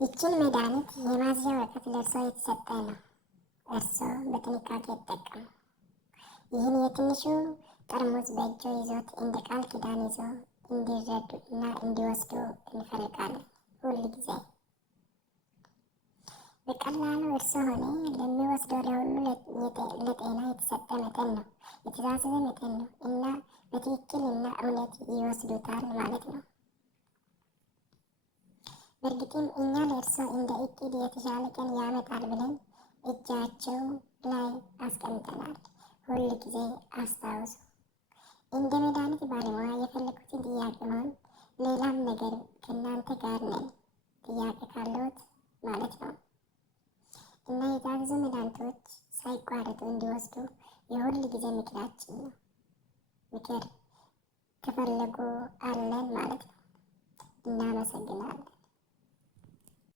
ይችን መድኃኒት የማዝዣ ወረቀት ለእርሶ የተሰጠ ነው። እርሶ በጥንቃቄ ይጠቀሙ። ይህን የትንሹ ጠርሙስ በእጆ ይዞት እንደ ቃል ኪዳን ይዞ እንዲረዱ እና እንዲወስዱ እንፈልጋለን። ሁል ጊዜ በቀላሉ እርሶ ሆነ ለሚወስደው ለሁሉ ለጤና የተሰጠ መጠን ነው፣ የተዛዘዘ መጠን ነው እና በትክክል እና እውነት ይወስዱታል ማለት ነው። በእርግጥም እኛ ለእርሶ እንደ እቅድ የተሻለ ቀን ያመጣል ብለን እጃቸው ላይ አስቀምጠናል። ሁል ጊዜ አስታውሱ። እንደ መድኃኒት ባለሙያ የፈለጉትን ጥያቄ ሆን ሌላም ነገር ከእናንተ ጋር ነን። ጥያቄ ካለዎት ማለት ነው እና የታዘዙ መድኃኒቶች ሳይቋረጡ እንዲወስዱ የሁል ጊዜ ምክራችን ነው። ምክር ከፈለጉ አለን ማለት ነው። እናመሰግናለን።